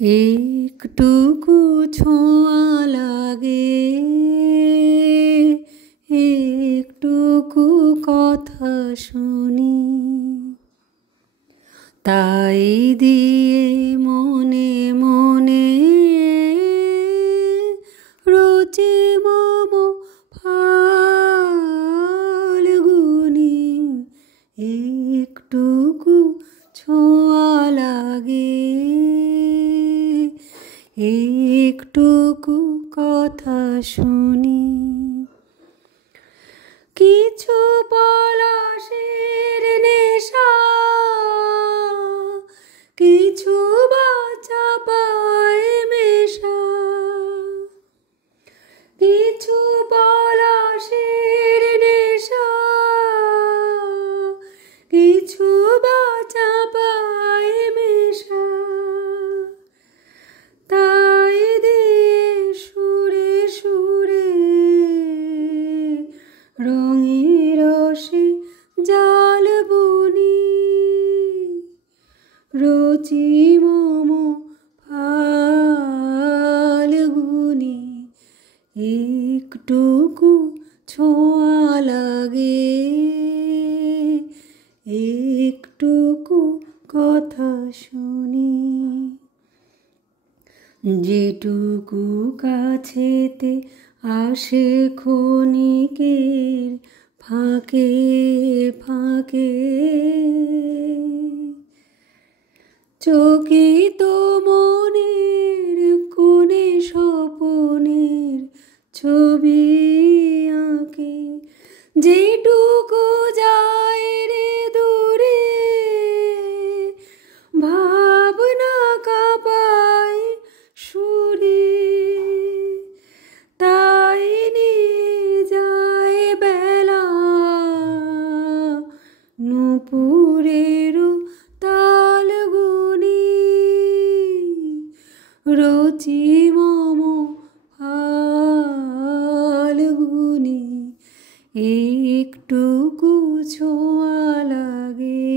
একটুকু ছোঁয়া লাগে, একটুকু কথা শুনি, তাই দিয়ে মনে মনে রোজে মম ফাল্গুনি। একটুকু ছোঁয়া লাগে, একটুকু কথা শুনি। কিছু পলাশের নেশা, কিছু বা চাপায় মেশা, কিছু পলাশের নেশা, কিছু বা চাপায় মেশা, তাই দিয়ে সুরে সুরে রঙের রসে জাল বুনি, রোজি মম ফাল্গুনি। একটুকু ছোঁয়া লাগে, একটুকু কথা শুনি। যেটুকু কাছেতে আসে ক্ষণিকের ফাঁকে ফাঁকে, চকিত মনের কোণে স্বপনের ছবি আঁকে। যেটুকু যায় রে দূরে, ভাবনা কাঁপায় সুরে, তাই নিয়ে যায় বেলা নূপুরেরও তালগুনি। রোজি মম ফাল্গুনি। একটুকু ছোঁয়া লাগে,